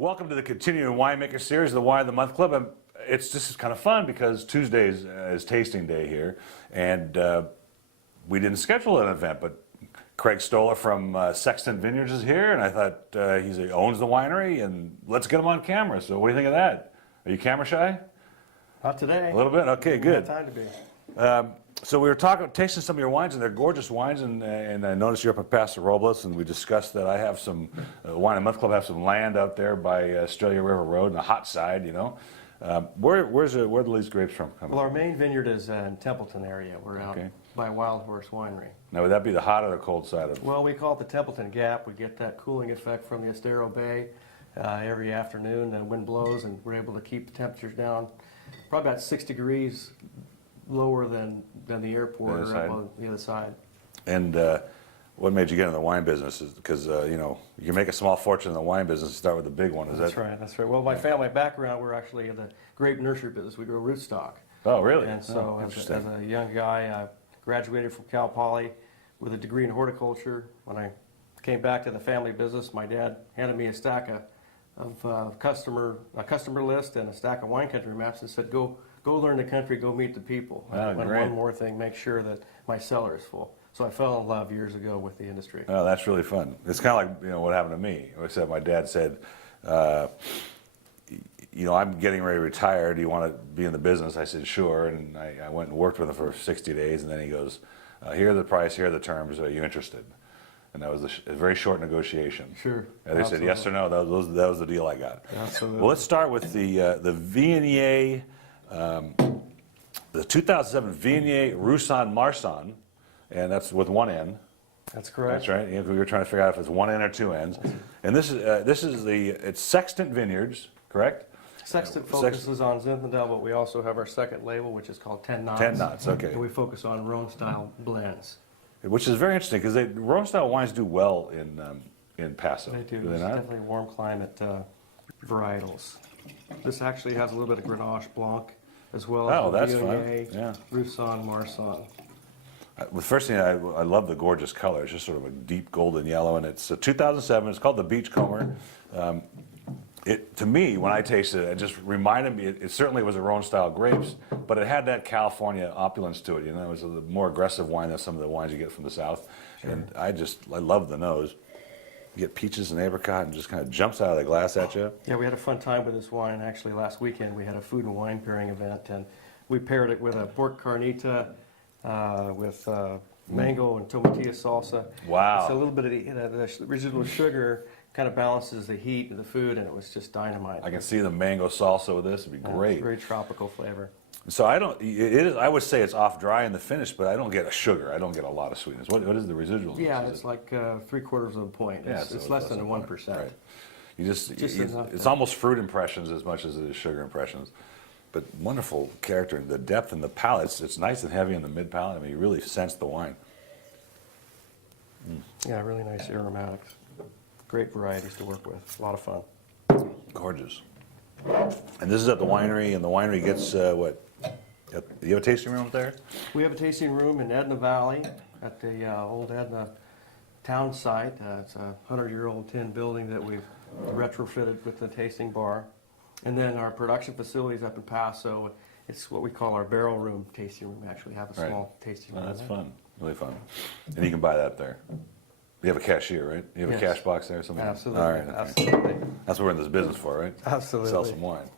Welcome to the continuing Winemaker series, the Wine of the Month Club. And it's just kind of fun because Tuesdays is tasting day here, and we didn't schedule an event, but Craig Stroller from Sextant Vineyards is here, and I thought he owns the winery, and let's get him on camera. So what do you think of that? Are you camera shy? Not today. A little bit? Okay, good. Time to be. So we were tasting some of your wines, and they're gorgeous wines, and I noticed you're up at Paso Robles, and we discussed that I have some, Wine and Month Club have some land out there by Australia River Road, on the hot side, you know. Where are these grapes from? Well, our main vineyard is in Templeton area. We're out by Wild Horse Winery. Now, would that be the hot or the cold side of it? Well, we call it the Templeton Gap. We get that cooling effect from the Estero Bay every afternoon. The wind blows, and we're able to keep the temperatures down probably about 6 degrees lower than the airport or up on the other side. And what made you get in the wine business? Is because you know, you can make a small fortune in the wine business. Start with the big one. That's right. That's right. Well, my family background, we're actually in the grape nursery business. We grow rootstock. Oh, really? And so, as a young guy, I graduated from Cal Poly with a degree in horticulture. When I came back to the family business, my dad handed me a stack of customer list and a stack of wine country maps and said, "Go learn the country, go meet the people." Oh, and one more thing, make sure that my cellar is full. So I fell in love years ago with the industry. Oh, that's really fun. It's kind of like, what happened to me. Except my dad said, I'm getting ready to retire. Do you want to be in the business? I said, sure. And I went and worked with him for 60 days. And then he goes, here are the price, here are the terms. Are you interested? And that was a very short negotiation. Sure. And they said yes or no. That was the deal I got. Absolutely. Well, let's start with the Viognier, the 2007 Viognier Roussan Marsan, and that's with one N. That's correct. That's right. We were trying to figure out if it's one N or two N's. And it's Sextant Vineyards, correct? Sextant focuses on Zinfandel, but we also have our second label, which is called 10 Knots. 10 Knots, okay. And we focus on Rhone-style blends. Which is very interesting because Rhone-style wines do well in Paso. They do. Do they It's not? definitely warm climate varietals. This actually has a little bit of Grenache Blanc as well as that's Viognier, fun. Yeah. Roussan, Marsan. The first thing, I love the gorgeous color. It's just sort of a deep golden yellow, and it's 2007. It's called the Beachcomber. To me, when I tasted it, it just reminded me, it certainly was a Rhone-style grapes, but it had that California opulence to it. It was a more aggressive wine than some of the wines you get from the South. Sure. And I love the nose. You get peaches and apricot and just kind of jumps out of the glass at you. Yeah, we had a fun time with this wine. Actually, last weekend we had a food and wine pairing event, and we paired it with a pork carnita with mango and tomatilla salsa. Wow. It's a little bit of the residual sugar kind of balances the heat of the food, and it was just dynamite. I can see the mango salsa with this. It'd be great. It's very tropical flavor. So I would say it's off dry in the finish, but I don't get a sugar. I don't get a lot of sweetness. What is the residual? Yeah, it's like 3/4 of a point. It's less than 1%. Right. It's almost fruit impressions as much as it is sugar impressions. But wonderful character, the depth and the palate. It's nice and heavy in the mid palate. I mean, you really sense the wine. Yeah, really nice aromatics. Great varieties to work with. A lot of fun. Gorgeous. And this is at the winery, and the winery gets what? You have a tasting room up there? We have a tasting room in Edna Valley at the old Edna town site. It's a 100-year-old tin building that we've retrofitted with the tasting bar. And then our production facilities up in Paso, it's what we call our barrel room tasting room. We actually have a small tasting room. That's fun. Really fun. And you can buy that there. You have a cashier, right? You have a cash box there or something? Absolutely. All right, okay. Absolutely. That's what we're in this business for, right? Absolutely. Sell some wine.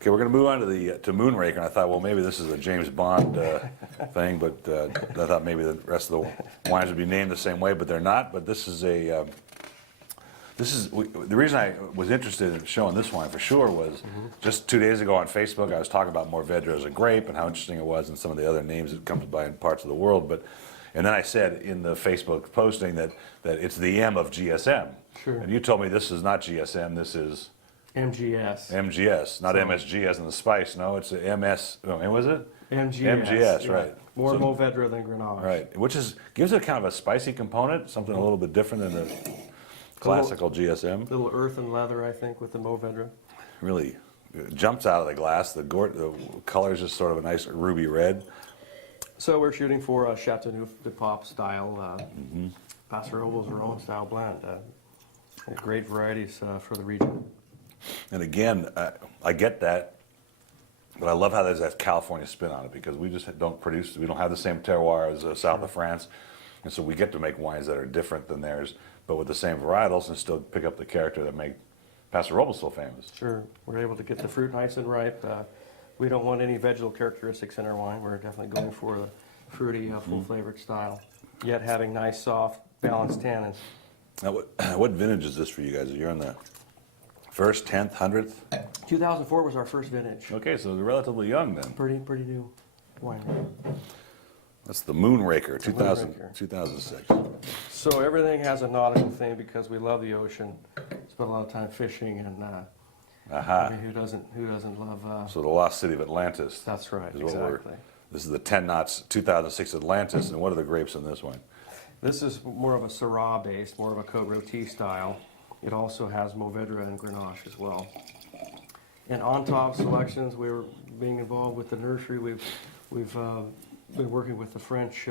Okay, we're going to move on to Moonraker. And I thought, well, maybe this is a James Bond thing, but I thought maybe the rest of the wines would be named the same way, but they're not. But this is the reason I was interested in showing this wine for sure was just 2 days ago on Facebook, I was talking about Mourvedre as a grape and how interesting it was and some of the other names it comes by in parts of the world. And then I said in the Facebook posting that it's the M of GSM. Sure. And you told me this is not GSM, this is MGS. MGS, not MSG as in the spice. No, it's a MS. Oh, was it? MGS. MGS, right. More Mourvedre than Grenache. Right, which gives it kind of a spicy component, something a little bit different than the classical GSM. Little earth and leather, I think, with the Mourvedre. Really jumps out of the glass. The color is just sort of a nice ruby red. So we're shooting for a Chateauneuf de Pop style, Paso Robles Rhone style blend. Great varieties for the region. And again, I get that, but I love how there's that California spin on it because we just don't produce, we don't have the same terroir as south of France. And so we get to make wines that are different than theirs, but with the same varietals and still pick up the character that make Paso Robles so famous. Sure, we're able to get the fruit nice and ripe. We don't want any vegetal characteristics in our wine. We're definitely going for the fruity, full-flavored style, yet having nice, soft, balanced tannins. Now, what vintage is this for you guys? You're in the first, 10th, 100th? 2004 was our first vintage. Okay, so they're relatively young then. Pretty new wine. That's the Moonraker, The 2006. So everything has a nautical theme because we love the ocean. Spend a lot of time fishing, and I mean, who doesn't love? So the lost city of Atlantis. That's right, is what exactly. This is the 10 knots 2006 Atlantis, and what are the grapes in this one? This is more of a Syrah base, more of a Côte Rôtie style. It also has Mourvedre and Grenache as well. And on top selections, we're being involved with the nursery. We've been working with the French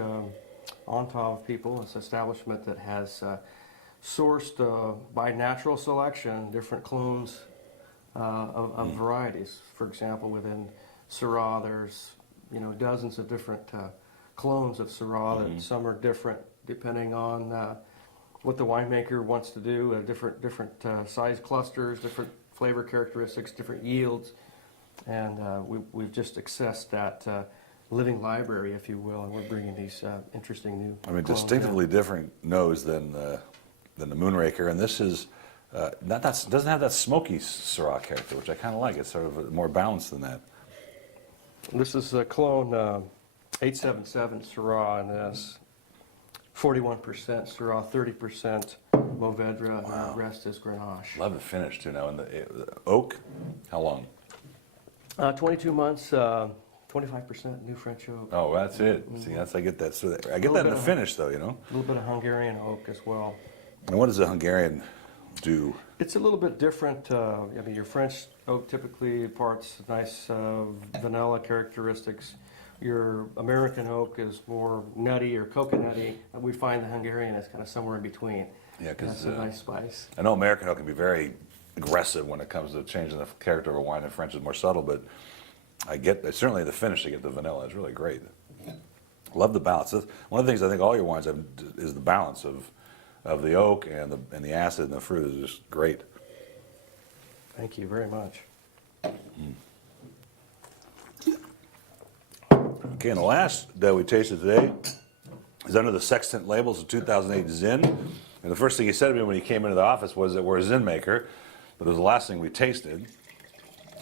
Ontave people. It's an establishment that has sourced by natural selection different clones of varieties. For example, within Syrah, there's dozens of different clones of Syrah. That some are different depending on what the winemaker wants to do. Different size clusters, different flavor characteristics, different yields, and we've just accessed that living library, if you will, and we're bringing these interesting new. I mean, clones distinctively in. different nose than the Moonraker, and this is doesn't have that smoky Syrah character, which I kind of like. It's sort of more balanced than that. This is a clone 877 Syrah, and this 41% Syrah, 30% Mourvedre, and the rest is Grenache. Love the finish too. Now, and the oak, how long? 22 months, 25% new French oak. Oh, that's it. See, I get that. So I get that in the finish, though. A little bit of Hungarian oak as well. And what does the Hungarian do? It's a little bit different. I mean, your French oak typically imparts nice vanilla characteristics. Your American oak is more nutty or coconutty. We find the Hungarian is kind of somewhere in between. Yeah, because that's a nice spice. I know American oak can be very aggressive when it comes to changing the character of a wine, and French is more subtle. But I get certainly the finish. I get the vanilla. It's really great. Love the balance. One of the things I think all your wines have is the balance of the oak and the acid and the fruit is just great. Thank you very much. Okay, and the last that we tasted today is under the Sextant labels of 2008 Zin. And the first thing he said to me when he came into the office was that we're a Zin maker, but it was the last thing we tasted.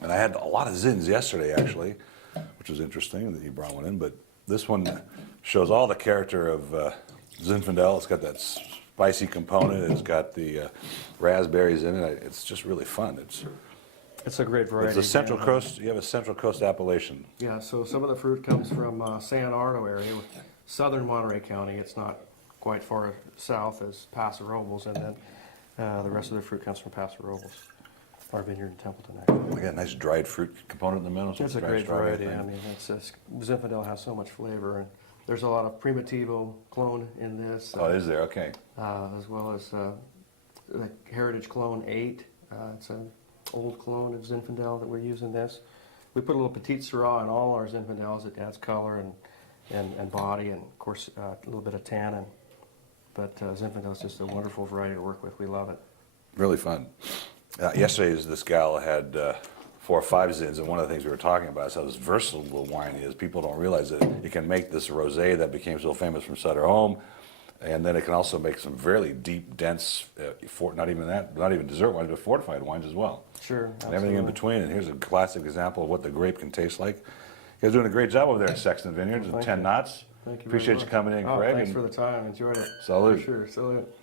And I had a lot of Zins yesterday, actually, which was interesting that you brought one in. But this one shows all the character of Zinfandel. It's got that spicy component. It's got the raspberries in it. It's just really fun. It's a great variety. It's a Central Coast. You have a Central Coast appellation. Yeah, so some of the fruit comes from San Arno area, southern Monterey County. It's not quite far south as Paso Robles, and then the rest of the fruit comes from Paso Robles, our vineyard in Templeton. Actually. We got a nice dried fruit component in the middle. So It's a dried great strawberry variety. thing. I mean, Zinfandel has so much flavor, and there's a lot of Primitivo clone in this. Oh, is there? Okay. As well as the Heritage Clone 8. It's an old clone of Zinfandel that we're using this. We put a little Petite Syrah in all our Zinfandels. It adds color and body, and of course a little bit of tannin. But Zinfandel is just a wonderful variety to work with. We love it. Really fun. Yesterday, this gal had 4 or 5 Zins, and one of the things we were talking about is how this versatile wine is. People don't realize that you can make this rosé that became so famous from Sutter Home, and then it can also make some very deep, dense, not even dessert wines, but fortified wines as well. Sure, And absolutely. everything in between. And here's a classic example of what the grape can taste like. You guys are doing a great job over there at Sextant Vineyards, Thank 10 you. knots. Thank you. Appreciate very you much. coming in, Oh, Craig. thanks and for the time. Enjoyed it. Salute. For sure. Salute.